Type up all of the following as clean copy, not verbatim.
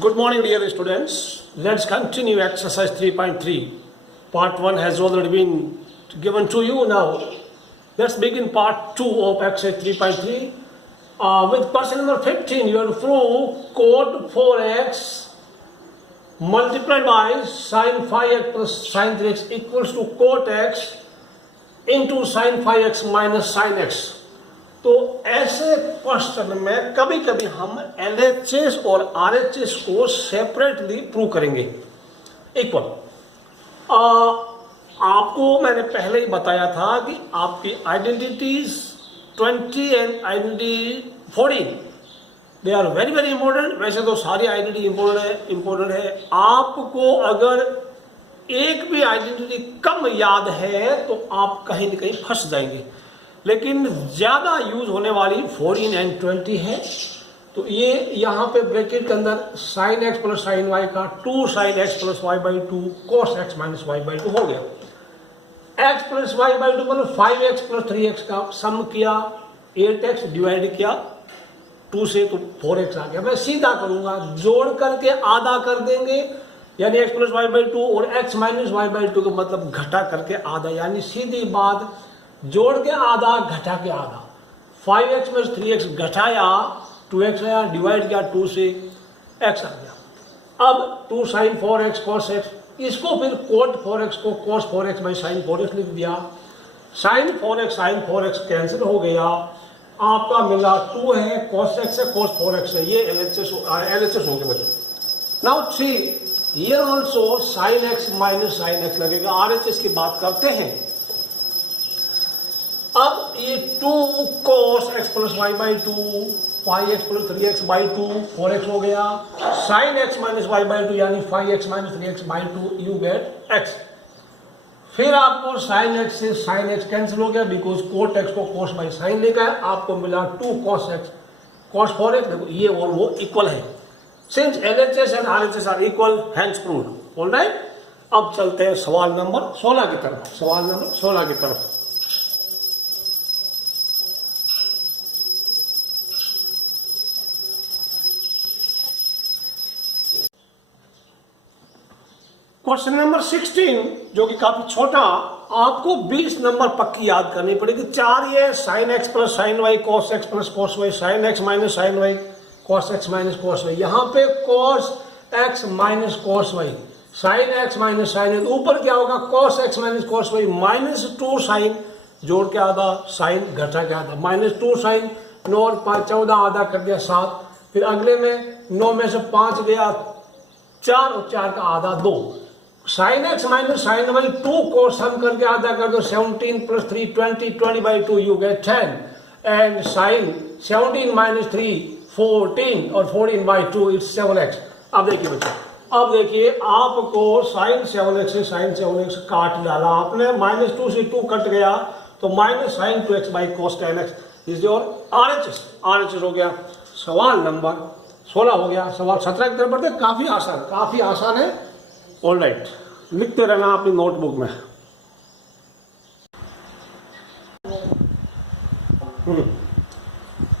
Good morning, dear students. Let's continue exercise 3.3. Part 1 has already been given to you. Now, let's begin part 2 of exercise 3.3. With question number 15, you have to prove cot 4x multiplied by sin 5x plus sin 3x equals to cot x into sin 5x minus sin x. तो ऐसे question में कभी कभी हम LHS और RHS को separately prove करेंगे equal. आपको मैंने पहले ही बताया था कि आपकी identities 20 and identity 14 they are very very important. वैसे तो सारी आइडेंटिटी इंपॉर्टेंट है। आपको अगर एक भी आइडेंटिटी कम याद है तो आप कहीं न कहीं फंस जाएंगे, लेकिन ज़्यादा यूज होने वाली 14 एंड 20 है। तो ये यहाँ पे ब्रैकेट के अंदर sin x plus sin y का 2 sin x plus y by 2 cos x minus y by 2 हो गया। x प्लस y बाई 2 मतलब 5x प्लस 3x का सम किया, 8x डिवाइड किया 2 से तो 4x आ गया। मैं सीधा करूँगा, जोड़ करके आधा कर देंगे यानी x प्लस y बाई 2 और x माइनस y बाई 2 का मतलब घटा करके आधा, यानी सीधी बात जोड़ के आधा घटा के आधा। 5x में 3x घटाया 2x आया, डिवाइड किया 2 से x आ गया। अब 2 sin 4x cos x, इसको फिर cot 4x को cos 4x by sin 4x लिख दिया। sin 4x कैंसिल हो गया, आपका मिला 2 है cos x है cos 4x है, ये LHS हो गया बच्चों। Now see here also sin x minus sin x लगेगा। RHS की बात करते हैं। अब ये 2 cos x plus y by 2 5x plus 3x by 2 4x हो गया। sin x minus y by 2 यानी 5x minus 3x by 2 you get x। फिर आपको sin x से sin x कैंसिल हो गया बिकॉज cot x को cos बाई sin लेगा, आपको मिला 2 cos x cos 4x। देखो ये और वो इक्वल है। Since LHS and RHS are equal hence proved. Alright, अब चलते हैं सवाल नंबर 16 की तरफ। सवाल नंबर 16 की तरफ क्वेश्चन नंबर 16 जो कि काफी छोटा, आपको 20 नंबर पक्की याद करनी पड़ेगी। 4 ये sin x plus sin y cos x plus cos y sin x minus sin y cos x minus cos y, यहाँ पे cos x minus cos y sin x minus sin y, ऊपर क्या होगा cos x minus cos y minus 2 sin जोड़ के आधा sin घटा के आधा माइनस 2 sin 9 और 5 14 आधा कर दिया 7। फिर अगले में 9 में से 5 गया 4 और 4 का आधा 2। sin x minus sin y 2 को सम करके आधा कर दो 17 plus 3 20 by 2 you get 10 and sin 17 minus 3 14 और 14 बाई 2 इट्स 7x। अब देखिए बच्चों, अब देखिए आपको sin 7x से sin 7x काट डाला आपने, माइनस 2 से 2 कट गया तो minus sin 2x by cos 10x is your RHS हो गया। सवाल नंबर 16 हो गया। सवाल 17 की तरफ बढ़ते, काफी आसान है। ऑलराइट, लिखते रहना अपनी नोटबुक में।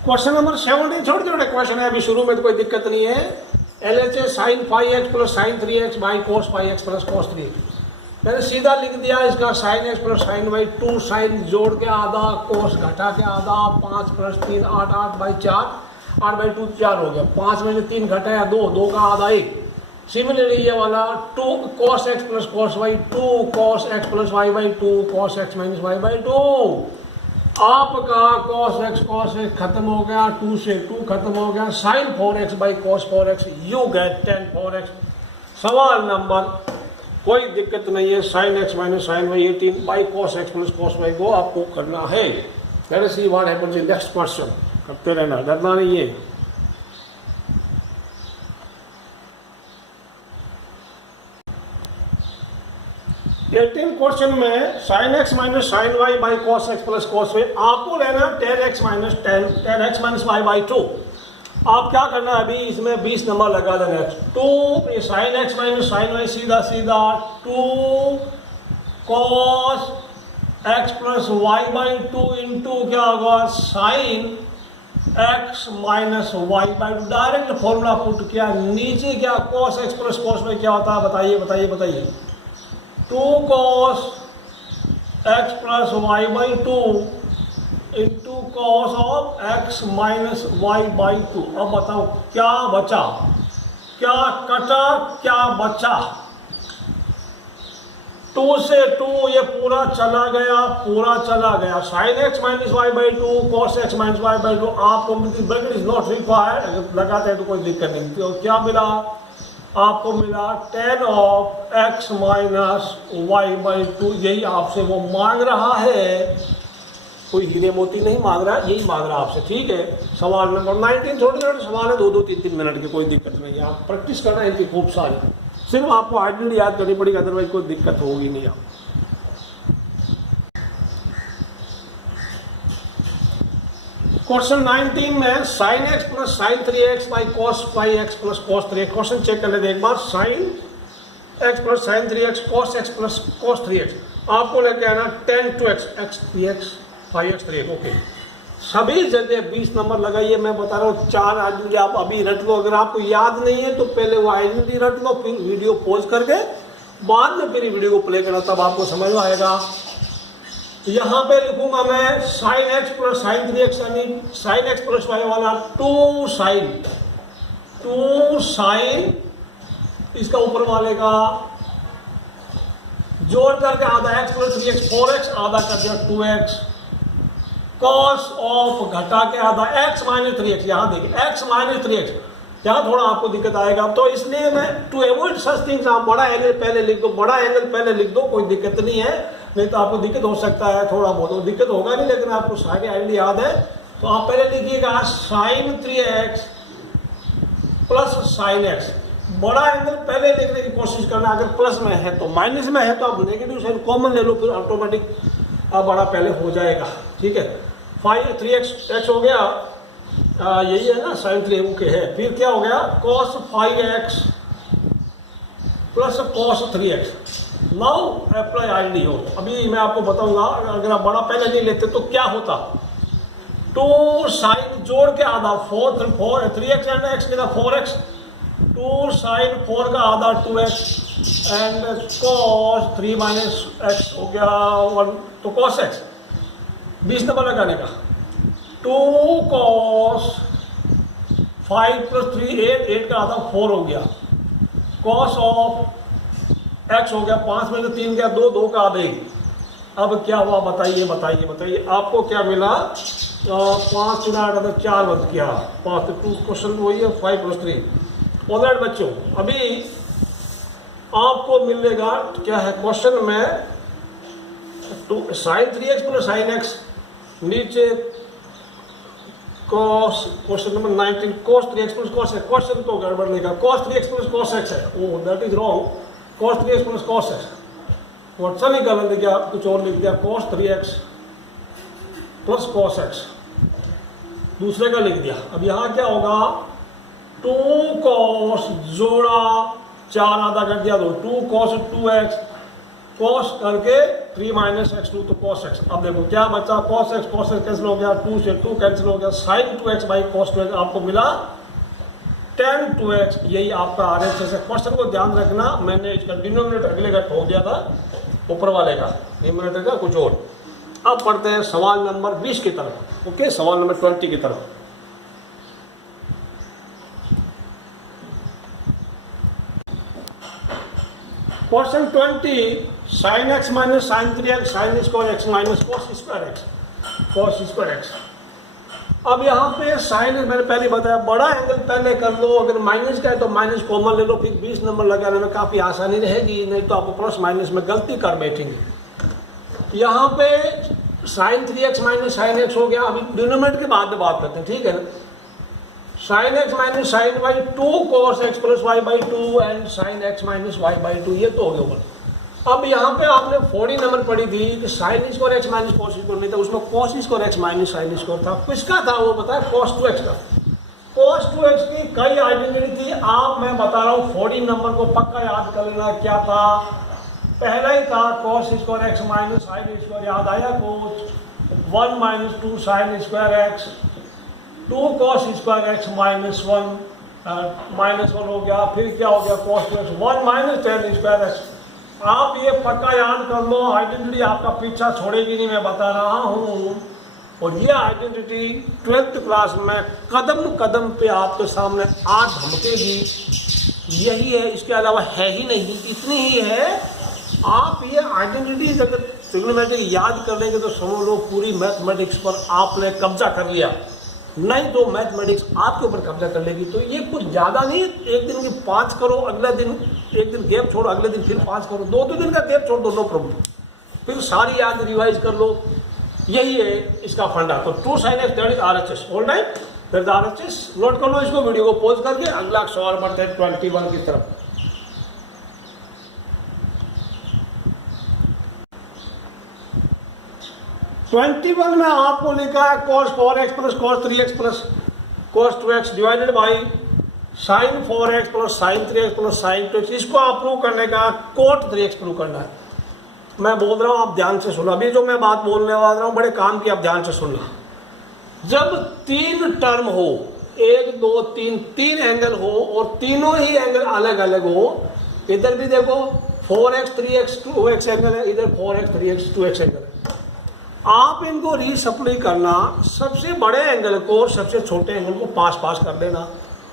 क्वेश्चन नंबर 17 छोटे छोटे क्वेश्चन है, अभी शुरू में तो कोई दिक्कत नहीं है। LHS sin 5x plus sin 3x by cos 5x plus cos 3x। मैंने सीधा लिख दिया इसका sin x plus sin y 2 sin जोड़ के आधा cos घटा के आधा 5 प्लस 3 8 8 बाई 4 8 बाई 2 4 हो गया। 5 में से 3 घटाया 2 का आधा 1। सिमिलरली ये वाला 2 cos x plus cos y 2 cos x plus y by 2 cos x minus y by 2। आपका cos x खत्म हो गया, 2 से 2 खत्म हो गया, sin 4x by cos 4x you get 10 4x। सवाल नंबर कोई दिक्कत नहीं है, sin x minus sin y 18 by cos x plus cos y को आपको करना है। Let us see what happens in next question. करते रहना, डरना नहीं है। क्वेश्चन में sin x minus sin y by cos x plus cos y, आपको लेना 10x minus 10x minus y by 2। आप क्या करना है, अभी इसमें 20 नंबर लगा देना। 2 sin x minus sin y सीधा 2 cos x plus y by 2 into क्या होगा sin x minus y by two, direct formula put किया, नीचे क्या cos x plus cos y क्या होता है, बताइए बताइए बताइए, 2 cos x plus y by two into cos of x minus y by two. अब बताओ क्या बचा, क्या कटा, क्या बचा, 2 से 2 ये पूरा चला गया, पूरा चला गया, sine x minus y by two cos x minus y by two. आपको ब्रैकेट इज नॉट रिक्वायर्ड, अगर लगाते हैं तो कोई दिक्कत नहीं। तो क्या मिला आपको, मिला tan of x minus y by two. यही आपसे वो मांग रहा है, कोई हीरे मोती नहीं मांग रहा, यही मांग रहा आपसे, ठीक है। सवाल नंबर 19, छोटे छोटे सवाल है, 2-3 मिनट के, कोई दिक्कत नहीं है। आप प्रैक्टिस करना है इनकी खूब सारी, सिर्फ आपको आइडेंटिटी याद करनी पड़ेगी, अदरवाइज कोई दिक्कत होगी नहीं। आप क्वेश्चन 19 में sine x plus sine 3x by cos 5x plus cos 3x। Question check कर लेते हैं एक बार, sine x plus sine 3x cos x plus cos 3x। आपको लेके आना tan 2x x 3x 5x 3x, okay. सभी जगह 20 नंबर लगाइए, मैं बता रहा हूँ 4 आइडेंटिटी आप अभी रट लो। अगर आपको याद नहीं है तो पहले वो आइडेंटिटी रट लो, फिर वीडियो पॉज करके बाद में फिर वीडियो को प्ले करना, तब आपको समझ में आएगा। यहाँ पे लिखूंगा मैं sign x plus sine 3x, यानी साइन एक्स प्लस वाई वाला 2 साइन इसका ऊपर वाले का जोड़ करके आधा x प्लस 3x 4x, आधा कर दिया 2x, कॉस ऑफ घटा के आधा x माइनस 3x। यहाँ देखिए x माइनस 3x, यहाँ थोड़ा आपको दिक्कत आएगा, तो इसलिए मैं टू अवॉइड सच थिंग्स आप बड़ा एंगल पहले लिख दो, बड़ा एंगल पहले लिख दो, कोई दिक्कत नहीं है। नहीं तो आपको दिक्कत हो सकता है, थोड़ा बहुत दिक्कत होगा नहीं, लेकिन आपको सारी आइडिया याद है। तो आप पहले लिखिएगा sine 3x plus sine x, बड़ा एंगल पहले लिखने की कोशिश करना। अगर प्लस में है तो, माइनस में है तो आप नेगेटिव साइन कॉमन ले लो, फिर ऑटोमेटिक अब बड़ा पहले हो जाएगा, ठीक है। 3x हो गया, यही है ना साइन 3 ओके है। फिर क्या हो गया, cos 5x plus cos 3x। Now apply identity हो, अभी मैं आपको बताऊंगा। अगर आप बड़ा पहले नहीं लेते तो क्या होता, 2 साइन जोड़ के आधा 3x एंड x के 4x, 2 साइन 4 का आधा 2x and cos 3 minus x हो गया 1, तो cos x 20 नंबर लगाने का। 2 cos 5 प्लस 3 8 का आधा 4 हो गया, cos ऑफ x हो गया 5 में से 3 गया 2 का आधा 1। अब क्या हुआ बताइए बताइए बताइए, आपको क्या मिला, 5 गुना 8 आधा 4 बच गया, 5 तो 2 क्वेश्चन वही है 5 प्लस 3। ऑलराइट बच्चों, अभी आपको मिलेगा क्या है क्वेश्चन में, तो sine 3x plus sine x, नीचे cos, question number 19 cos 3x plus cos x। Question तो गड़बड़ लिखा, cos 3x plus cos x है, oh that is wrong, cos 3x plus cos x। Question ही गलत लिख दिया, कुछ और लिख दिया, cos 3x plus cos x, दूसरे का लिख दिया। अब यहाँ क्या होगा, 2 cos जोड़ा 4 आधा कर दिया, तो 2 cos 2x, cos करके 3 माइनस x2 तो cos x। अब देखो क्या बचा, cos x कैंसिल हो गया, 2 से 2 कैंसिल हो गया, sin 2x by cos 2x आपको मिला tan 2x। यही आपका RHS है। क्वेश्चन को ध्यान रखना, मैंने इसका डिनोमिनेटर अगले का ठोक दिया था, ऊपर वाले का डिनोमिनेटर का कुछ और। अब पढ़ते हैं सवाल नंबर 20 की तरफ, ओके, सवाल नंबर 20 की तरफ। Question 20, sine x minus sine 3x sine square x minus cos square x. अब यहाँ पे साइन मैंने पहले बताया, बड़ा एंगल पहले कर लो, अगर माइनस का है तो माइनस कॉमन ले लो, फिर 20 नंबर लगाने में काफ़ी आसानी रहेगी, नहीं तो आपको प्लस माइनस में गलती कर बैठेंगे। यहाँ पे sign 3x minus sine x हो गया। अभी डिनोमिनेटर के बाद में बात करते हैं, ठीक है ना। Sine x minus sine y 2 cos x plus y by 2 and sine x minus y by 2, ये तो हो गया ऊपर। अब यहाँ पे आपने 40 नंबर पढ़ी थी कि sign square x minus cos square नहीं था, उसमें cos square x minus sine square था। किसका था वो बताया, cos 2x का। cos 2x की कई आइडेंटिटी थी, आप मैं बता रहा हूँ 40 नंबर को पक्का याद कर लेना। क्या था, पहला ही था cos square x minus sine square, याद आया कुछ, 1 minus 2 sine square x 2 cos square x minus 1 हो गया, फिर क्या हो गया cos 2x 1 minus ten square x. आप ये पक्का याद कर लो, आइडेंटिटी आपका पीछा छोड़ेगी नहीं, मैं बता रहा हूँ। और ये आइडेंटिटी 12th क्लास में कदम कदम पे आपके सामने आ धमकेगी। यही है, इसके अलावा है ही नहीं, इतनी ही है। आप ये आइडेंटिटीज अगर ट्रिग्नोमेट्री याद कर लेंगे तो समझ लो पूरी मैथमेटिक्स पर आपने कब्जा कर लिया, नहीं तो मैथमेटिक्स आपके ऊपर कब्जा कर लेगी। तो ये कुछ ज़्यादा नहीं, एक दिन की 5 करो, अगले दिन एक दिन गैप छोड़ो, अगले दिन फिर 5 करो, 2 दिन का गैप छोड़ दो, नो प्रॉब्लम, फिर सारी याद रिवाइज कर लो। यही है इसका फंडा। तो 2 sin x that is RHS, all right, that is RHS। Note कर लो इसको, वीडियो को पॉज करके अगला सवाल बढ़ते हैं 21 की तरफ। ट्वेंटी-वन में आपको लिखा है cos 4x plus cos 3x plus cos 2x divided by sin 4x plus sin 3x plus sin 2x। इसको आप प्रूव करने का cot 3x प्रूव करना है। मैं बोल रहा हूँ, आप ध्यान से सुना, अभी जो मैं बात बोलने वाला हूँ बड़े काम की, आप ध्यान से सुनना। जब 3 टर्म हो, 1 2 3 3 एंगल हो और तीनों ही एंगल अलग अलग हो, इधर भी देखो 4x 3x 2x एंगल है, इधर 4x 3x 2x एंगल है। आप इनको रीसप्लाई करना, सबसे बड़े एंगल को सबसे छोटे एंगल को पास पास कर देना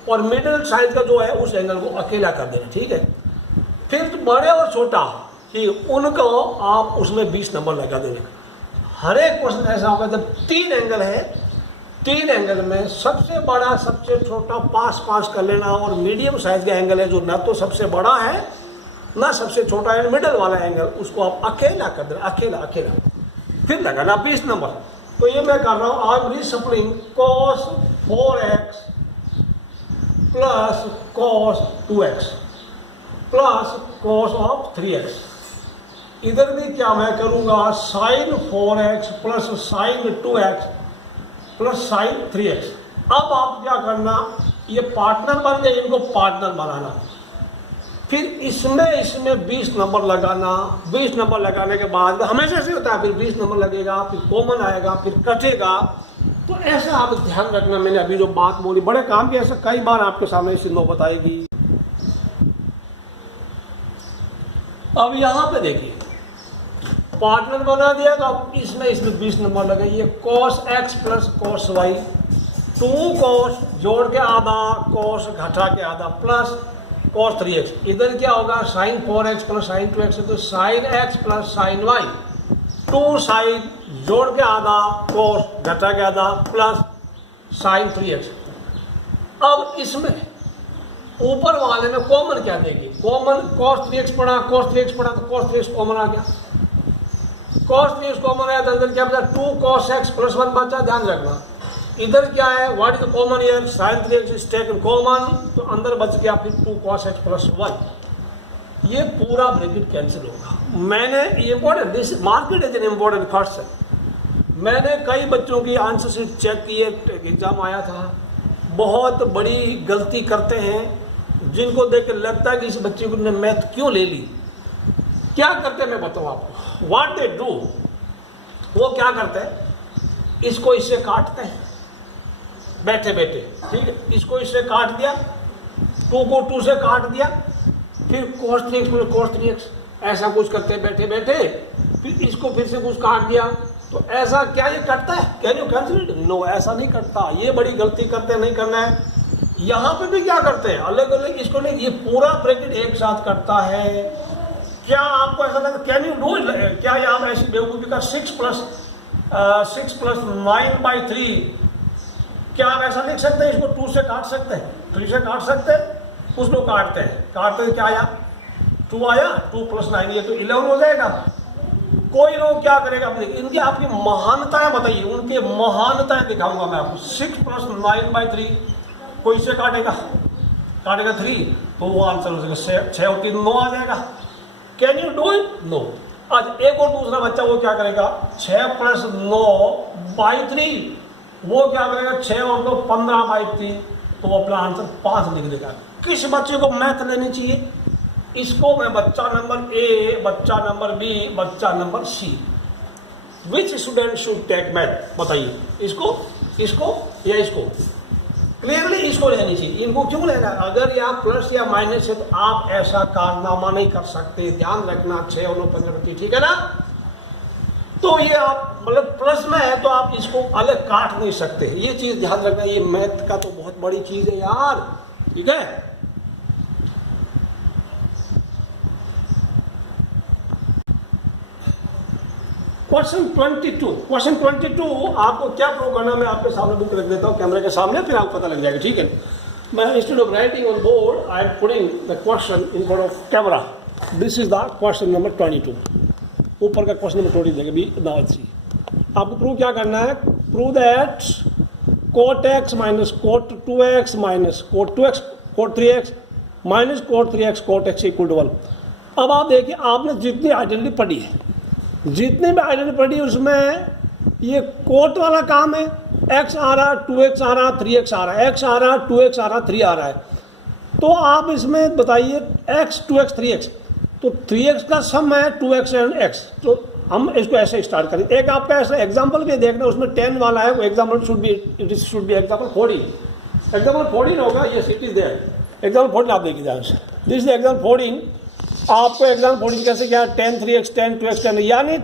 और मिडिल साइड का जो है उस एंगल को अकेला कर देना, ठीक है। फिर बड़े और छोटा ही उनको आप उसमें 20 नंबर लगा देने। हर एक क्वेश्चन ऐसा होगा जब 3 एंगल है, 3 एंगल में सबसे बड़ा सबसे छोटा पास पास कर लेना और मीडियम साइज का एंगल है जो ना तो सबसे बड़ा है ना सबसे छोटा है, मिडिल वाला एंगल, उसको आप अकेला कर देना, अकेला अकेला, फिर लगाना 20 नंबर। तो ये मैं कर रहा हूँ, I am respelling cos 4x plus cos 2x plus cos of 3x। इधर भी क्या मैं करूँगा, sin 4x plus sin 2x plus sin 3x। अब आप क्या करना, ये पार्टनर बन गए, इनको पार्टनर बनाना, फिर इसमें 20 नंबर लगाना। 20 नंबर लगाने के बाद हमेशा ऐसे होता है, फिर 20 नंबर लगेगा, फिर कॉमन आएगा, फिर कटेगा। तो ऐसा आप ध्यान रखना, मैंने अभी जो बात बोली बड़े काम की, ऐसा कई बार आपके सामने इसे नौबत आएगी। अब यहाँ पे देखिए पार्टनर बना दिया, तो अब इसमें 20 नंबर लगाइए। cos x plus cos y, 2 cos जोड़ के आधा, cos घटा के आधा प्लस cos 3x। इधर क्या होगा, sin 4x plus sin 2x, तो sin x plus sin y, 2 sin जोड़ के आधा, cos घटा के आधा प्लस sin 3x। अब इसमें ऊपर वाले में कॉमन क्या देगी, कॉमन cos 3x पड़ा, cos 3x पड़ा, तो cos 3x कॉमन आ गया, cos 3x कॉमन आया, तो अंदर क्या बचा, 2 cos x प्लस 1 बचा। ध्यान रखना इधर क्या है, what is the common here, sin 3x is taken common, तो अंदर बच गया फिर 2 cos x प्लस 1। ये पूरा ब्रैकेट कैंसिल होगा। मैंने important, this market is an important question. मैंने कई बच्चों की आंसर शीट चेक की, एक एग्जाम आया था, बहुत बड़ी गलती करते हैं जिनको देख के लगता है कि इस बच्चे को ने मैथ क्यों ले ली। क्या करते हैं मैं बताऊँ आपको, व्हाट दे डू, वो क्या करते हैं, इसको इससे काटते हैं बैठे बैठे, ठीक है, इसको इससे काट दिया, 2 को 2 से काट दिया, फिर cos 3x plus cos 3x, ऐसा कुछ करते हैं बैठे बैठे, फिर इसको फिर से कुछ काट दिया। तो ऐसा क्या ये कटता है, कैन यू कैंसिल? नो, ऐसा नहीं कटता, ये बड़ी गलती करते हैं, नहीं करना है। यहाँ पे भी क्या करते हैं, अलग अलग, इसको नहीं, ये पूरा ब्रैकेट एक साथ करता है। क्या आपको ऐसा लगता, कैन यू डू, क्या यहाँ ऐसी बेवकूफ़ी का 6 प्लस 9/3, क्या आप ऐसा लिख सकते हैं, इसको 2 से काट सकते हैं, 3 से काट सकते हैं, उसको काटते हैं, क्या आया, 2 आया, 2 प्लस 9 ये तो 11 हो जाएगा। कोई लोग क्या करेगा, इनकी आपकी महानताएं बताइए, उनके महानताएं दिखाऊंगा मैं आपको। 6 प्लस 9/3 कोई इससे काटेगा 3, तो वो आंसर हो जाएगा 6 और 3 9 आ जाएगा। Can you do it? No. आज एक और दूसरा बच्चा वो क्या करेगा, 6 प्लस 9/3, वो क्या करेगा 6 और 2 15/3, तो वो अपना आंसर 5 लिख देगा। किस बच्चे को मैथ लेनी चाहिए, इसको मैं बच्चा नंबर ए, बच्चा नंबर बी, बच्चा number C, which student should take math, बताइए इसको या इसको, क्लियरली इसको लेनी चाहिए। इनको क्यों लेना? अगर या प्लस या माइनस है तो आप ऐसा कारनामा नहीं कर सकते, ध्यान रखना। 6 और 9 15, ठीक है ना? तो ये आप मतलब प्लस में है तो आप इसको अलग काट नहीं सकते, ये चीज ध्यान रखना। ये मैथ का तो बहुत बड़ी चीज है यार, ठीक है? क्वेश्चन 22 आपको क्या प्रूव करना, मैं आपके सामने बुक रख देता हूँ कैमरे के सामने, फिर आपको पता लग जाएगा, ठीक है? मैं instead of writing on board I am putting the question in front of camera. This is the question number 22। ऊपर का क्वेश्चन नंबर 20 देगा बी नाउ सी। आपको प्रूव क्या करना है? Prove that cot x minus cot 2x minus cot 2x cot 3x minus cot 3x cot x equal to 1। अब आप देखिए, आपने जितनी आइडेंटिटी पढ़ी है, जितनी भी आइडेंटिटी पढ़ी उसमें ये कोट वाला काम है। x आ रहा, 2x आ रहा, 3x आ रहा है, x आ रहा, 2x आ रहा, 3 आ रहा है। तो आप इसमें बताइए x 2x 3x, तो 3x का सम है 2x एंड x। तो हम इसको ऐसे स्टार्ट करें। एक आपका ऐसा एग्जांपल भी देखना, उसमें 10 वाला है, वो example should be example 14। Example 14 होगा, yes it is there. Example 14 आप देखिए ध्यान से। This is example 14। आपको एग्जांपल 14 कैसे क्या? 10 3x 10 2x 10, यानी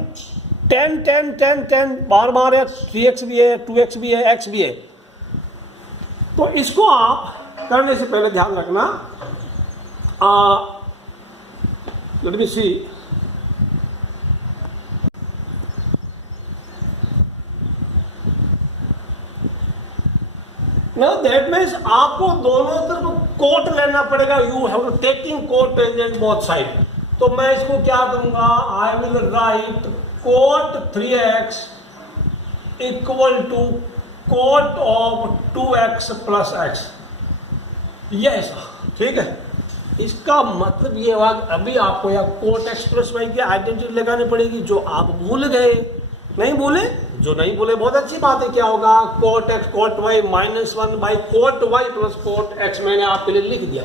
10 10 10 10 बार बार है, 3x भी है, 2x भी है, x भी है। तो इसको आप करने से पहले ध्यान रखना, let me see. Now that means आपको दोनों तरफ कोट लेना पड़ेगा। You have to taking cot tangent both side. तो मैं इसको क्या दूंगा? I will write cot 3x equal to cot of 2x plus x, ये ऐसा, ठीक है? इसका मतलब ये हुआ अभी आपको यहाँ कोट x प्लस वाई की आइडेंटिटी लगानी पड़ेगी, जो आप भूल गए। नहीं भूले? जो नहीं भूले बहुत अच्छी बात है। क्या होगा? Cot x cot y minus 1 by cot y plus cot x। मैंने आपके लिए लिख दिया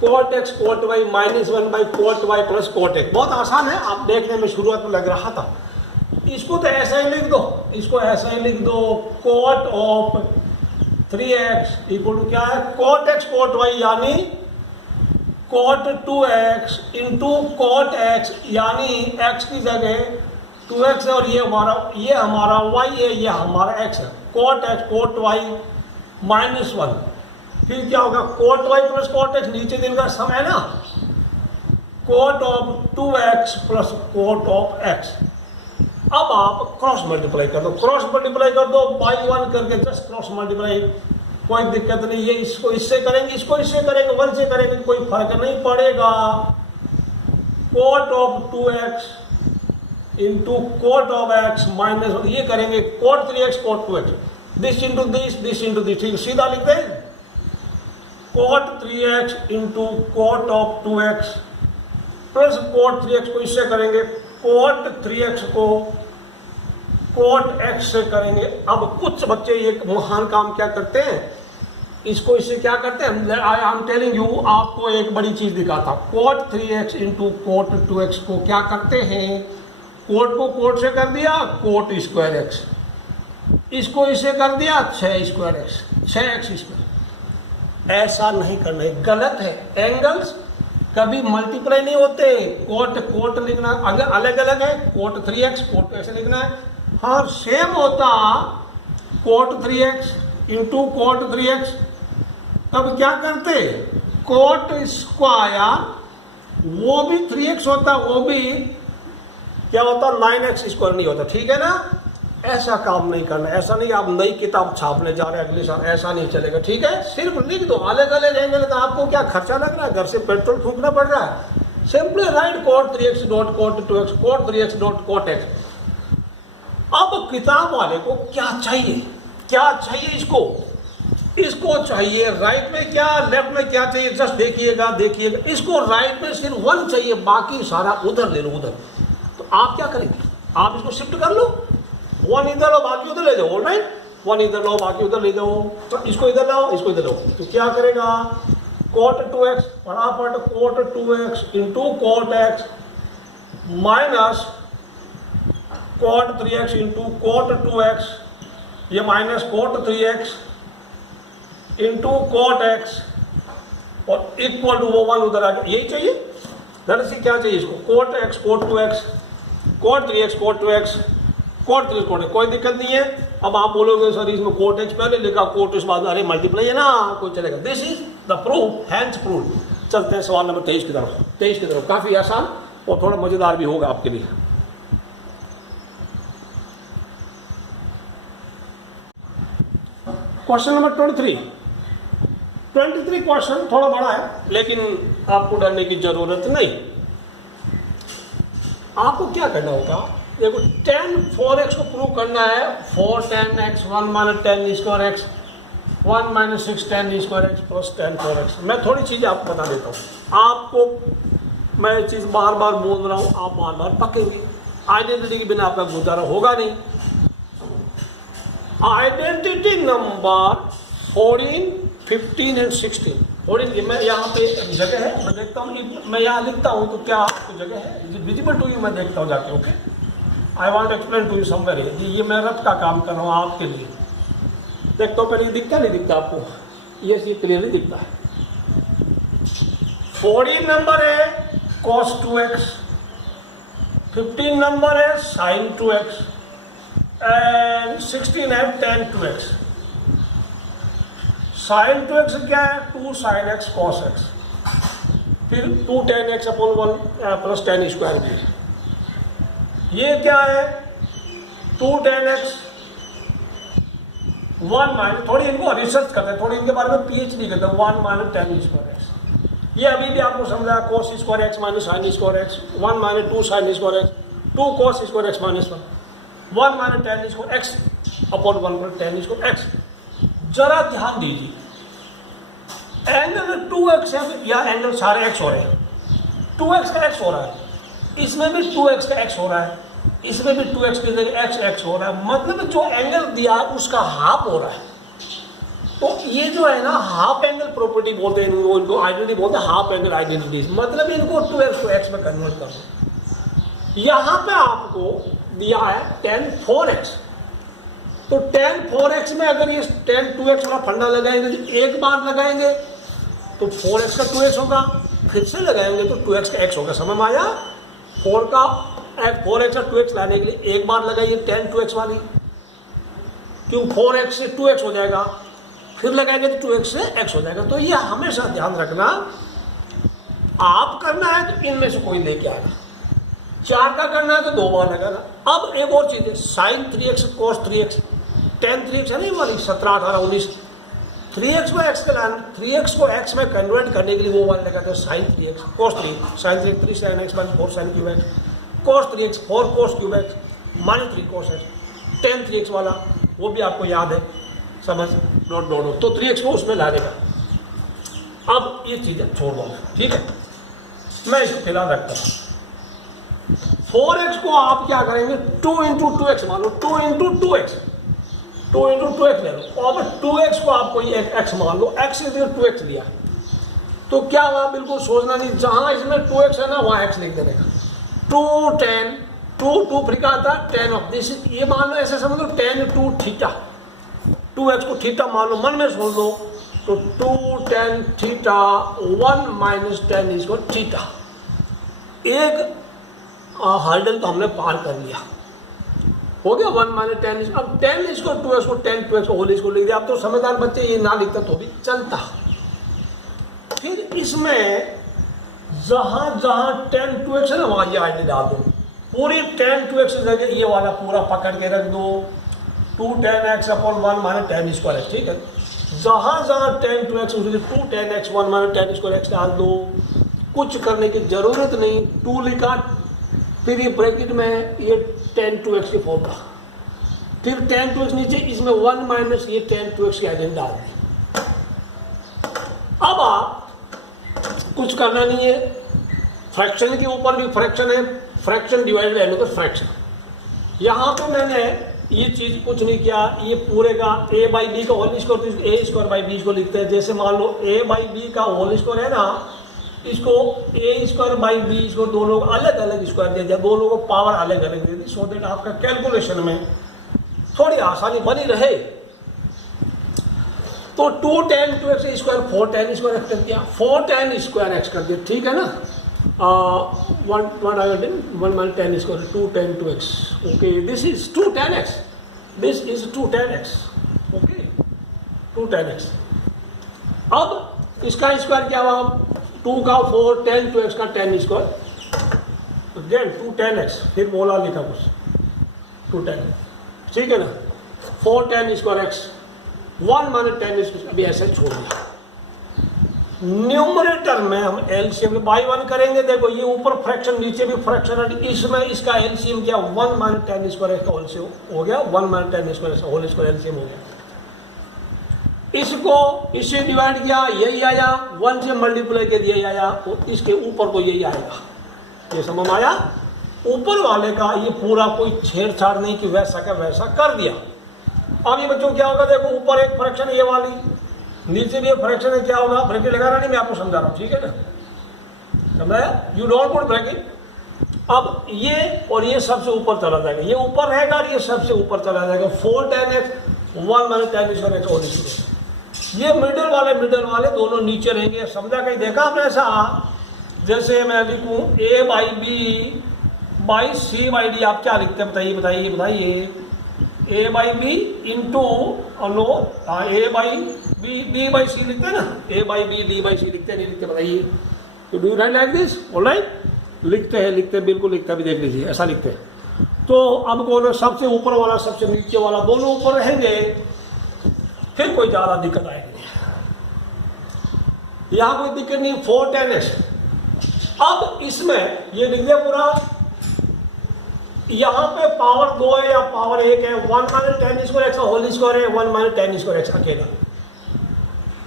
cot x cot y minus 1 by cot y plus cot x। बहुत आसान है, आप देखने में शुरुआत में लग रहा था। इसको तो ऐसा ही लिख दो, इसको ऐसा ही लिख दो, coat of 3x equal to क्या है? कोट x कोट y, यानी cot 2x into cot x, यानी x की जगह 2x है और ये हमारा y है, ये हमारा x है। Cot x cot y minus 1, फिर क्या होगा? Cot y plus cot x, नीचे दिन का सम है ना, cot of 2x plus cot of x। अब आप क्रॉस मल्टीप्लाई कर दो, बाई 1 करके जस्ट क्रॉस मल्टीप्लाई, कोई दिक्कत नहीं। ये इसको इससे करेंगे, इसको इससे करेंगे, 1 से करेंगे, कोई फर्क नहीं पड़ेगा। Cot of 2x into cot of x minus, ये करेंगे cot 3x cot 2x, this into this into this, ठीक सीधा लिख दें। Cot 3x into cot of 2x plus cot 3x को इससे करेंगे, कोट 3x को कोट x से करेंगे। अब कुछ बच्चे एक महान काम क्या करते हैं, इसको इससे क्या करते हैं? आई एम टेलिंग यू, आपको एक बड़ी चीज दिखाता। Coat 3x into cot 2x को क्या करते हैं? कोट को कोट से कर दिया कोट स्क्वायर एक्स, इसको इससे कर दिया 6 स्क्वायर एक्स, 6x स्क्वायर। ऐसा नहीं करना है, गलत है। एंगल्स कभी मल्टीप्लाई नहीं होते। कोट कोट लिखना अगर अलग अलग है, कोट 3x कोट ऐसे लिखना है। हाँ सेम होता coat 3x into coat 3x, तब क्या करते? कोट स्क्वायर, वो भी 3x होता, वो भी क्या होता? 9x स्क्वायर नहीं होता, ठीक है ना? ऐसा काम नहीं करना। ऐसा नहीं आप नई किताब छापने जा रहे हैं अगले साल, ऐसा नहीं चलेगा, ठीक है? सिर्फ लिख दो अलग अलग एंगल, तो आपको क्या खर्चा लग रहा है? घर से पेट्रोल फूकना पड़ रहा है। Simply write cot 3x dot cot 2x, cot 3x dot cot x। अब किताब वाले को क्या चाहिए? क्या चाहिए इसको? इसको चाहिए राइट में क्या, लेफ्ट में क्या चाहिए? जस्ट देखिएगा। इसको राइट में सिर्फ 1 चाहिए, बाकी सारा उधर ले लो, उधर। तो आप क्या करेंगे? आप इसको शिफ्ट कर लो, 1 इधर लो बाकी उधर ले जाओ, राइट? 1 इधर लो बाकी उधर ले जाओ, तो इसको इधर लाओ, इसको इधर लो। तो क्या करेगा? कोट 2x फटाफट, cot 2x into cot x minus cot 3x into cot 2x, ये minus cot 3x into cot x और इक्वल टू वो 1 उधर आ गया, यही चाहिए। दरअसल क्या चाहिए इसको, cot x cot 2x cot 3x cot 2x cot 3 cot, कोई दिक्कत नहीं है। अब आप बोलोगे सर इसमें कोट एक्स पहले लिखा कोट इस बाद अरे मल्टीप्लाई है ना, कोई चलेगा। This is the proof, hence proof. चलते हैं सवाल नंबर 23 की तरफ। 23 की तरफ काफ़ी आसान और थोड़ा मज़ेदार भी होगा आपके लिए। क्वेश्चन नंबर 23 क्वेश्चन थोड़ा बड़ा है, लेकिन आपको डरने की जरूरत नहीं। आपको क्या करना होगा, देखो tan 4x को प्रूव करना है। 4 tan x 1 minus tan e square x 1 minus 6 tan e square x plus tan 4x। मैं थोड़ी चीज़ें आपको बता देता हूँ, आपको मैं ये चीज़ बार बार बोल रहा हूँ, आप बार बार पकेंगे। आइडेंटिटी के बिना आपका गुजारा होगा नहीं। Identity number 14, 15 and 16। 14 मैं यहाँ पे एक जगह है, मैं देखता हूँ, मैं यहाँ लिखता हूँ तो क्या आपको जगह है विजिबल टू यू, मैं देखता हूँ जाके। Okay, I want explain to you somewhere. ये मैं रफ का काम कर रहा हूँ आपके लिए। देखता हूँ पहले ये दिखता नहीं दिखता आपको, ये क्लियरली दिखता है। 14 नंबर है cos 2x, 15 नंबर है sin 2x एंड 16 है tan 2x। sin 2x क्या है, 2 sin x cos x, फिर 2 tan x upon 1 plus tan e square भी है। ये क्या है, 2 tan x 1 माइनस, थोड़ी इनको रिसर्च करते हैं, थोड़ी इनके बारे में PhD करते हैं। 1 minus tan e square x, ये अभी भी आपको समझ रहा है। cos e square x minus sin e square x, 1 minus 2 sin e square x, 2 cos e square x minus 1 minus tan e square x upon 1 plus tan e square x। जरा ध्यान दीजिए, एंगल 2x है या angle सारे x हो रहे हैं। 2x का x हो रहा है, इसमें भी 2x का x हो रहा है, इसमें भी 2x की जगह x हो रहा है। मतलब जो एंगल दिया है उसका हाफ हो रहा है। तो ये जो है ना हाफ एंगल प्रॉपर्टी बोलते हैं इनको आइडेंटिटी बोलते हैं, हाफ एंगल आइडेंटिटीज। मतलब इनको 2x को x में कन्वर्ट कर दो। यहाँ पे आपको दिया है tan 4x, तो tan 4x में अगर ये tan 2x वाला फंडा लगाएंगे तो एक बार लगाएंगे तो 4x का 2x होगा, फिर से लगाएंगे तो 2x का x होगा। समझ में आया? 4x का 2x लाने के लिए एक बार लगाइए tan 2x वाली, क्यों 4x से 2x हो जाएगा, फिर लगाएंगे तो 2x से x हो जाएगा। तो ये हमेशा ध्यान रखना, आप करना है तो इनमें से कोई लेके आना, 4 का करना है तो 2 बार लगाना। अब एक और चीज़ है, sin 3x cos 3x tan 3x है नहीं वाली 17, 18, 19, 3x को x के लाना, 3x को x में कन्वर्ट करने के लिए वो वाले लगाते हैं sin 3x cos 3, sin 3 3 sin x minus 4 sin cube x, cos 3x 4 cos cube x minus 3 cos x, tan 3x वाला वो भी आपको याद है, समझ नोट। तो 3x को उसमें लाने का। अब ये चीज़ें छोड़ दो, ठीक है, मैं इसको फिलहाल रखता हूँ। 4x को आप क्या करेंगे, 2 इंटू 2x मान लो, 2 इंटू 2x, 2 इंटू 2x ले लो। और 2x को आपको ये एक x मान लो, x इधर 2x लिया तो क्या हुआ, बिल्कुल सोचना नहीं, जहाँ इसमें 2x है ना वहाँ x लिख देने का। 2 tan 2 फिर क्या आता है tan ऑफ दिस, ये मान लो ऐसे समझ लो tan 2 थीटा, 2x को थीटा मान लो, मन में सोच लो, तो 2 tan theta 1 minus tan E square theta. एक हर्डल तो हमने पार कर लिया, हो गया 1 माइनस tan। अब tan इसको 2x को tan 2x को होल इसको लिख दिया। अब तो समझदार बच्चे ये ना लिखता तो भी चलता। फिर इसमें जहां जहां tan 2x है ना वहां ये आईडी डाल दो, पूरी tan 2x की जगह ये वाला पूरा पकड़ के रख दो, 2 tan x upon 1 minus tan square x, ठीक है। जहां जहां tan 2x उसके 2 tan x 1 minus tan square x डाल दो, कुछ करने की जरूरत नहीं। 2 लिखा, फिर ये ब्रैकेट में ये tan 2x की फॉर्मूला, फिर tan 2x नीचे, इसमें 1 माइनस ये tan 2x की आइडेंटिटी डाल दी। अब आप कुछ करना नहीं है, फ्रैक्शन के ऊपर भी फ्रैक्शन है, fraction divide by another fraction. यहाँ पे मैंने ये चीज कुछ नहीं किया, ये पूरे का a बाई बी का होल स्क्वायर, तो a स्क्वायर बाई बी को लिखते हैं। जैसे मान लो a बाई बी का होल स्क्वायर है ना, इसको a स्क्वायर बाई बी, इसको दोनों को अलग अलग स्क्वायर दे दिया, दोनों को पावर अलग अलग दे दी, सो दैट आपका कैलकुलेशन में थोड़ी आसानी बनी रहे। तो 2 tan 2x square 4 tan square x कर दिया, 4 tan स्क्वायर एक्स कर दिया, ठीक है ना। 1 minus tan square 2 tan 2x, okay, this is 2 tan x, this is 2 tan x, okay, 2 tan x। अब इसका स्क्वायर क्या हुआ, 2 का 4 tan 2x का tan square, again 2 tan x, फिर बोला लिखा कुछ 2 tan, ठीक है ना। 4 tan square x, 1 minus tan square, अभी ऐसे छोड़ दिया। न्यूमरेटर में हम एलसीएम बाई 1 करेंगे, देखो ये ऊपर फ्रैक्शन नीचे भी फ्रैक्शन है, इसमें इसका एलसीएम क्या 1 माइनस tan स्क्वायर x का होल हो गया, 1 माइनस tan स्क्वायर x का होल स्क्वायर एलसीएम हो गया। इसको इससे डिवाइड किया, यही आया, 1 से मल्टीप्लाई के दिया आया, और इसके ऊपर को यही आएगा, ये समझ आया। ऊपर वाले का ये पूरा कोई छेड़छाड़ नहीं कि वैसा का वैसा कर दिया। अब ये बच्चों क्या होगा, देखो ऊपर एक फ्रैक्शन ये वाली, नीचे भी एक फ्रैक्शन है, क्या होगा, ब्रैकेट लगाना नहीं, मैं आपको समझा रहा हूँ, ठीक है ना, समझाया, यू डोंट पुट ब्रैकेट। अब ये और ये सबसे ऊपर चला जाएगा, ये ऊपर रहेगा और ये सबसे ऊपर चला जाएगा, 4 tan x 1 minus tan square x whole square. ये मिडिल वाले दोनों नीचे रहेंगे, समझा, कहीं देखा आपने ऐसा, जैसे मैं लिखूं a by b by c by d, आप क्या लिखते हैं बताइए, a बाई बी इंटू नो a by b by c लिखते हैं ना, a by b d by c लिखते हैं, नहीं लिखते, बताइए, तो do you write like this, alright, लिखते हैं बिल्कुल लिखते हैं, अभी देख लीजिए ऐसा लिखते हैं। तो अब कौन, सबसे ऊपर वाला सबसे नीचे वाला दोनों ऊपर रहेंगे, फिर कोई ज़्यादा दिक्कत आएगी नहीं, यहाँ कोई दिक्कत नहीं, 4 tan x। अब इसमें ये लिख दिया पूरा, यहाँ पे पावर 2 है या पावर 1 है, 1 minus tan square x whole square है, 1 माइनस tan स्क्वायर x अकेला,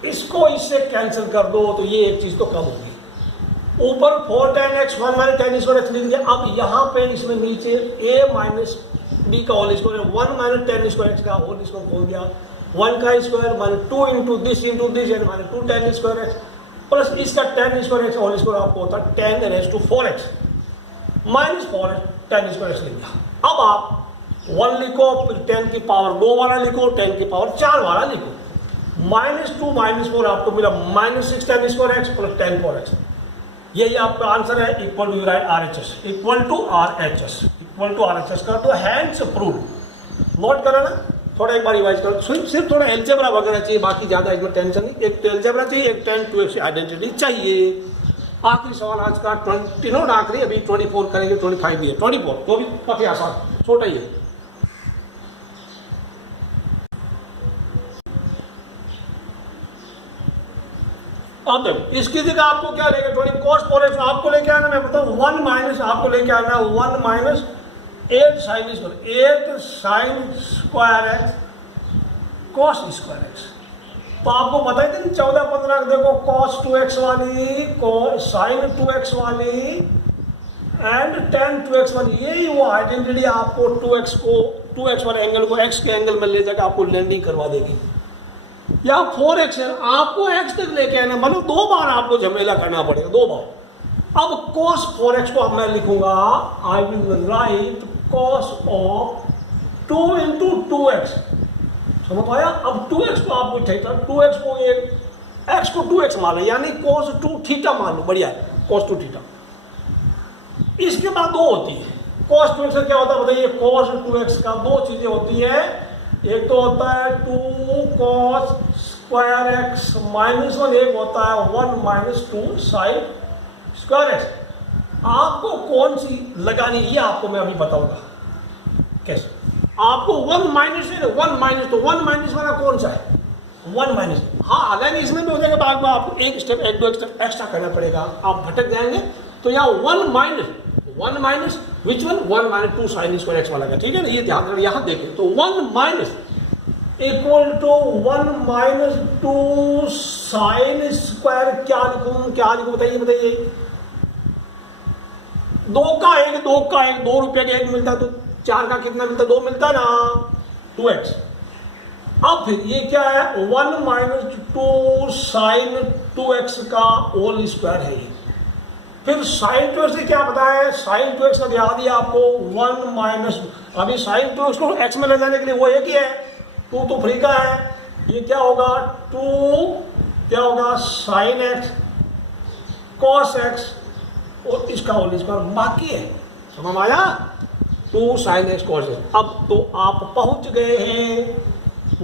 इसको इससे कैंसिल कर दो तो ये एक चीज तो कम होगी। ऊपर 4 tan x 1 minus tan square x लिख दिया। अब यहाँ पे इसमें नीचे a माइनस b का होल स्क्वायर है, 1 माइनस tan स्क्वायर x का होल स्क्वायर खोल दिया, 1 का स्क्वायर माइनस 2 इंटू दिस यानी minus 2 tan square x plus इसका tan square x whole square आपको होता है tan raised to 4x minus 4 tan square x लिख दिया। अब आप 1 लिखो, फिर 10 की पावर 2 वाला लिखो, 10 की पावर 4 वाला लिखो, -2 -4 आपको मिला -6 tan square x plus tan 4x, यही आपका आंसर है, equal to right RHS, equal to RHS कर दो, हैंड्स प्रूव, नोट करो ना, थोड़ा एक बार रिवाइज करो, सिर्फ थोड़ा एल्जेब्रा वगैरह चाहिए, बाकी ज्यादा इसमें टेंशन नहीं, एक तो एल्जेब्रा चाहिए, एक tan 2x आइडेंटिटी चाहिए। आखिरी सवाल आज का 20 नोट आखिरी, अभी 24 करेंगे, 25 भी है, 24 तो भी काफी आसान, छोटा ही है। अब देखो इसकी जगह आपको क्या लेके, 20 cos 4x आपको लेके आना, मैं बताऊं 1 माइनस आपको लेके आना 1 minus 8 sine square x cos square x। तो आपको बताई थी 14 15 देखो cos 2x वाली, sin 2x वाली एंड tan 2x वाली, यही वो आइडेंटिटी आपको 2x वाले एंगल को x के एंगल में ले जाकर आपको लैंडिंग करवा देगी। या 4x है, आपको x तक लेके आना, मतलब 2 बार आपको झमेला करना पड़ेगा, 2 बार। अब cos 4x को अब मैं लिखूंगा, आई will right cos of 2 into 2x, समझ पाया। अब 2x को आपको थीटा, 2x को एक x को 2x मान लो, यानी cos 2 थीटा मान लो, बढ़िया है, cos 2 थीटा। इसके बाद 2 होती है, cos 2x का क्या होता है बताइए, cos 2x का 2 चीजें होती है, एक तो होता है 2 cos स्क्वायर x माइनस 1, एक होता है 1 माइनस 2 sin स्क्वायर x। आपको कौन सी लगानी ये आपको मैं अभी बताऊंगा कैसे। आपको 1 माइनस है, 1 माइनस, तो 1 माइनस वाला कौन सा है, 1 माइनस, हाँ अगर इसमें भी हो जाएगा, बाद में आपको एक दो स्टेप एक्स्ट्रा करना पड़ेगा, आप भटक जाएंगे। तो यहाँ 1 minus which one, 1 minus 2 sine square x वाला का, ठीक है ना, ये ध्यान रखना, यहाँ देखें तो 1 minus equal to 1 minus 2 sine square, क्या लिखूं बताइए। 2 का 1 2 रुपये का 1 मिलता है, तो 4 का कितना मिलता है, 2 मिलता है ना, 2x। अब फिर ये क्या है, 1 माइनस 2 साइन 2x का होल स्क्वायर है ये। फिर साइन 2x से क्या पता है, साइन 2x का याद ही आपको 1 माइनस, अभी साइन 2x को x में ले जाने के लिए वो एक ही है, 2 तो फ्री का है, ये क्या होगा 2 क्या होगा साइन एक्स कॉस एक्स और इसका होल स्क्वायर बाकी है, समझ में आया? 2 साइन एक्स कॉस एक्स। अब तो आप पहुंच गए हैं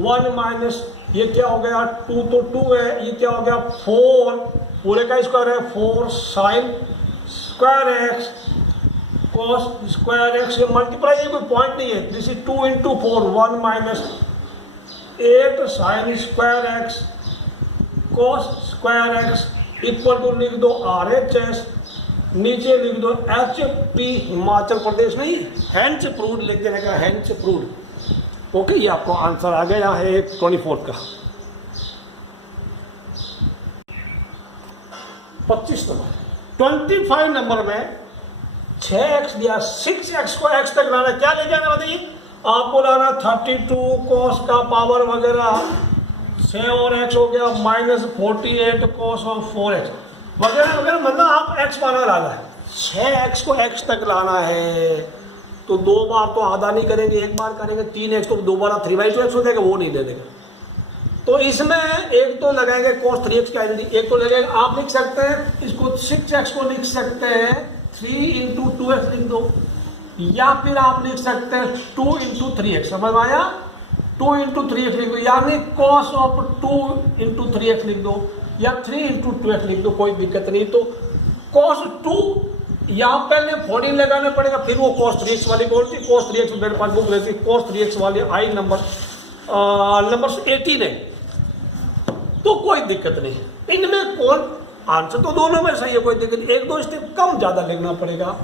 1 माइनस ये क्या हो गया 2 तो 2 है, ये क्या हो गया 4 पूरे का स्क्वायर है 4 sine square x cos square x, ये मल्टीप्लाई ये कोई पॉइंट नहीं है, this is 2 into 4 1 minus 8 sine square x cos square x equal to लिख दो RHS, नीचे लिख दो HP हिमाचल प्रदेश, नहीं हैंड्स प्रूव्ड लिख देने का, हैंड्स प्रूव्ड। ओके, ये आपको आंसर आ गया है 24 का। 25 नंबर 25 नंबर में 6x दिया, 6x को x तक लाना, क्या ले जाना बताइए आपको? लाना 32 cos का पावर वगैरह 6 और x हो गया माइनस 48 cos और 4x वगैरह वगैरह, मतलब आप x माना लाना है। 6x को x तक लाना है तो 2 बार तो आधा नहीं करेंगे, एक बार करेंगे। 3x को दोबारा 3/2x हो जाएगा, वो नहीं ले देगा। तो इसमें एक तो लगाएंगे cos 3x की आइडेंटिटी, एक तो लगेगा आप लिख सकते हैं इसको 6x को लिख सकते हैं 3 इंटू 2x लिख दो, या फिर आप लिख सकते हैं 2 इंटू 3x, समझ में आया? 2 इंटू 3x लिख दो, यानी cos ऑफ 2 इंटू 3x लिख दो, या 3 इंटू 2x लिख दो, कोई दिक्कत नहीं। तो cos 2 यहाँ पहले 14 लगाना पड़ेगा, फिर वो cos 3x वाली कौन सी cos 3x मेरे पास बुक रहती है, cos 3x वाली आई नंबर 18 है, तो कोई दिक्कत नहीं। इनमें कौन आंसर तो दोनों में सही है, कोई दिक्कत नहीं, एक दो स्टेप कम ज्यादा लिखना पड़ेगा।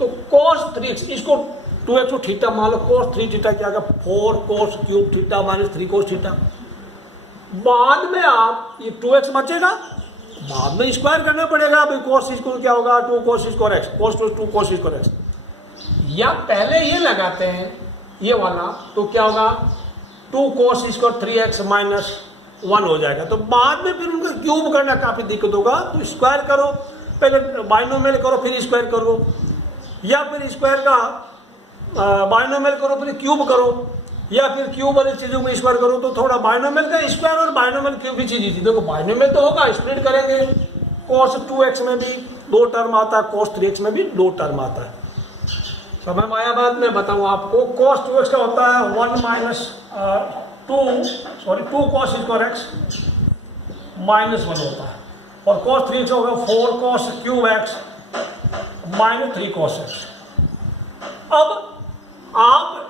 तो cos 3x इसको 2x को थीटा मान लो, cos 3 थीटा क्या होगा 4 cos cube theta minus 3 cos theta. बाद में आप ये 2x बचेगा, बाद में स्क्वायर करना पड़ेगा, अभी cos स्क्वायर क्या होगा 2 cos square x cos 2 cos square x, या पहले ये लगाते हैं ये वाला तो क्या होगा 2 cos स्क्वायर 3x माइनस 1 हो जाएगा। तो बाद में फिर उनका क्यूब करना काफी दिक्कत होगा, तो स्क्वायर करो, पहले बाइनोमियल करो फिर स्क्वायर करो, या फिर स्क्वायर का बाइनोमियल करो फिर क्यूब करो, या फिर क्यूब वाली चीजों को स्क्वायर करो। तो थोड़ा बाइनोमियल का स्क्वायर और बाइनोमियल क्यूब की चीज थी। देखो बाइनोमियल तो होगा, स्प्लिट करेंगे, cos 2x में भी 2 टर्म आता है, cos 3x में भी 2 टर्म आता है। समझ में आया? बाद में बताऊं आपको, cos 2x का होता है 1 minus 2 cos square x minus 1 होता है, और cos 3x होगा 4 cos cube x minus 3 cos x। अब आप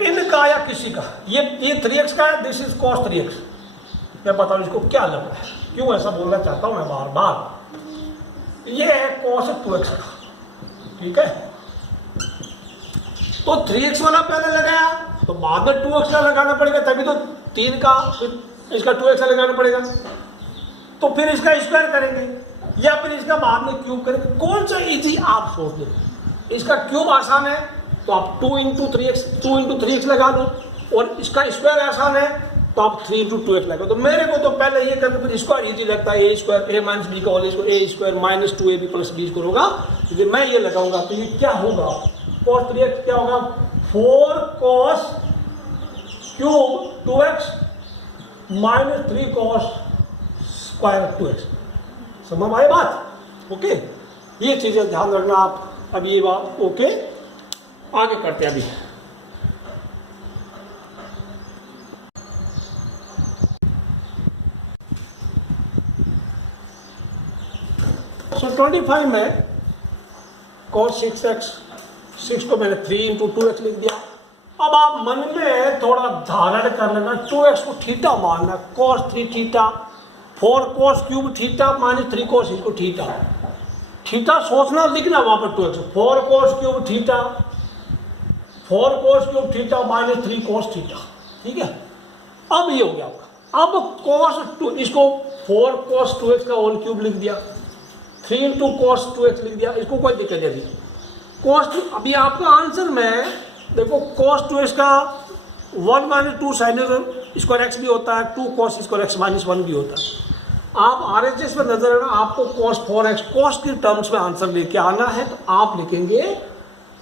इनका या किसी का ये 3x का है, दिस इज cos 3x, मैं बताऊं इसको क्या लग रहा है, क्यों ऐसा बोलना चाहता हूं मैं बार बार। ये है cos 2x का, ठीक है? तो 3x वाला पहले लगाया तो बाद में 2x का लगाना पड़ेगा, तभी तो 3 का फिर इसका 2x का लगाना पड़ेगा, तो फिर इसका स्क्वायर करेंगे, या फिर इसका बाद में क्यूब करेंगे। कौन सा इजी आप सोच लो, इसका क्यूब आसान है तो आप 2 इंटू 3x लगा लो, और इसका स्क्वायर आसान है तो आप 3 इंटू 2x लगा। तो मेरे को तो पहले ये करके फिर स्क्वायर इजी लगता है, a square a minus b का whole square a square minus 2ab plus b square होगा, क्योंकि मैं ये लगाऊंगा तो ये क्या होगा cos 3x क्या होगा 4 cos cube 2x minus 3 cos square 2x। समझ में आई बात? ओके, ये चीजें ध्यान रखना आप। अब ये बात ओके, आगे करते हैं अभी। सो 25 में cos 6x 6 को मैंने 3 इंटू 2x लिख दिया। अब आप मन में थोड़ा धारण कर लेना, 2x को थीटा मानना, cos 3 theta 4 cos cube theta minus 3 cos इसको थीटा, थीटा सोचना लिखना वहां पर 2x 4 cos cube theta 4 cos cube theta minus 3 cos theta, ठीक है? अब ये हो गया आपका। अब cos 2 इसको 4 cos 2x का होल क्यूब लिख दिया, 3 इंटू cos 2x लिख दिया, इसको कोई दिक्कत नहीं। cos 2 अभी आपका आंसर में देखो cos 2x का 1 माइनस 2 साइन स्क्वायर x भी होता है, 2 cos स्क्वायर x माइनस 1 भी होता है। आप RHS पर नजर रखना, आपको cos 4x cos के टर्म्स में आंसर लेके आना है, तो आप लिखेंगे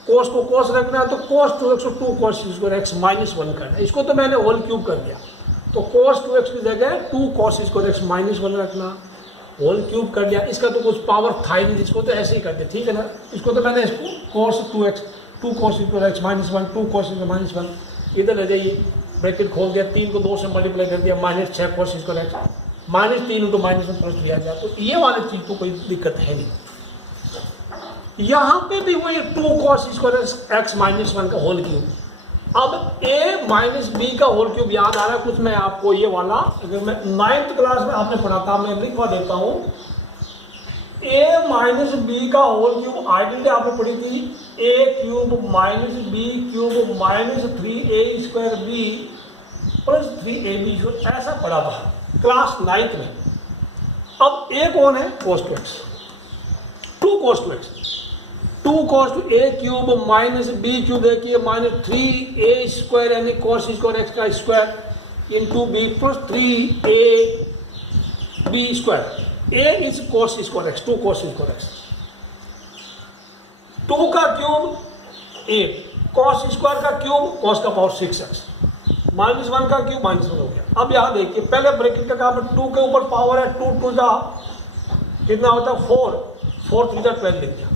cos को cos रखना है तो cos 2x 2 cos square x minus 1 करना है। इसको तो मैंने होल क्यूब कर दिया, तो cos 2x की जगह 2 cos स्क्वायर x माइनस 1 रखना, होल क्यूब कर लिया। इसका तो कुछ पावर था ही नहीं, इसको तो ऐसे ही कर दिया, ठीक है ना। इसको तो मैंने इसको cos 2x 2 cos square x minus 1 2 cos minus 1 इधर ले जाइए, ब्रैकेट खोल दिया, 3 को 2 से मल्टीप्लाई कर दिया, minus 6 cos square x minus 3 into minus 1 plus लिया जाए। तो ये वाली चीज़ तो कोई दिक्कत है नहीं। यहाँ पे भी वही 2 cos स्क्वायर x माइनस 1 का होल क्यूब। अब a माइनस बी का होल क्यूब याद आ रहा है कुछ, मैं आपको ये वाला अगर मैं 9th क्लास में आपने पढ़ा था, मैं लिखवा देता हूँ। a माइनस बी का होल क्यूब आइडेंटिटी आपने पढ़ी थी, a cube minus b cube minus 3a square b plus 3ab, ऐसा पढ़ा था क्लास 9th में। अब a कौन है? cos 2x, 2 cos 2x 2 cos a cube minus b cube, देखिए माइनस 3a स्क्वायर यानी cos स्क्वायर x का square into b plus 3a b square. a is cos square x, 2 cos square x, 2 का cube 8, cos square का cube cos का power 6x, minus 1 का cube minus 1 हो गया। अब यहाँ देखिए पहले ब्रैकेट का काम 2 के ऊपर पावर है, 2 2 जा कितना होता है 4, 4 3 जा 12 लिख दिया।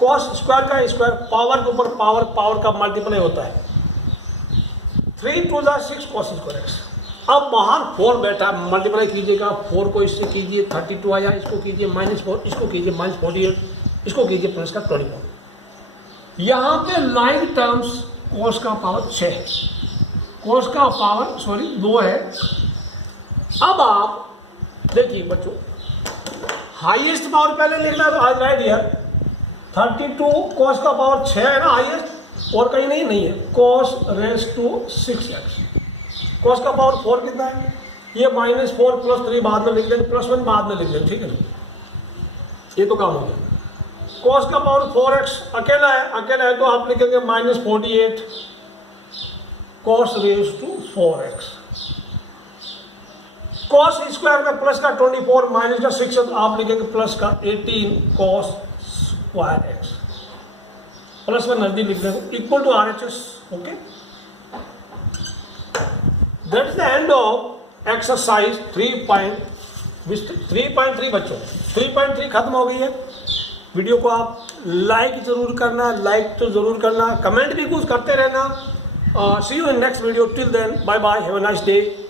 cos स्क्वायर का स्क्वायर पावर के ऊपर पावर, पावर का मल्टीप्लाई होता है, 3 2 जा 6 cos स्क्वायर x। अब बाहर 4 बैठा है, मल्टीप्लाई कीजिएगा, 4 को इससे कीजिए 32 आया, इसको कीजिए माइनस 4, इसको कीजिए माइनस 48, इसको कीजिए प्लस का 24। यहाँ पे 9 टर्म्स cos का पावर 6 है, cos का पावर 2 है। अब आप देखिए बच्चों, हाईएस्ट पावर पहले लिखना है तो आज राइट हियर 32 cos का पावर 6 है ना हाईएस्ट, और कहीं नहीं है, cos raise to 6x। cos का पावर 4 कितना है? ये माइनस 4 प्लस 3 बाद में लिख देंगे, प्लस 1 बाद में लिख देंगे, ठीक है ना, ये तो काम हो गया। cos का पावर 4x अकेला है तो आप लिखेंगे minus 48 cos raise to 4x। cos square में प्लस का 24 माइनस का 6 है तो आप लिखेंगे प्लस का 18 cos स्क्वायर x, प्लस 1 नजदीक लिख देंगे equal to RHS। Okay, that is the end of exercise 3.3 बच्चों, 3.3 खत्म हो गई है। वीडियो को आप लाइक जरूर करना, लाइक तो जरूर करना, कमेंट भी कुछ करते रहना। See you in next video, till then bye bye, have a nice day.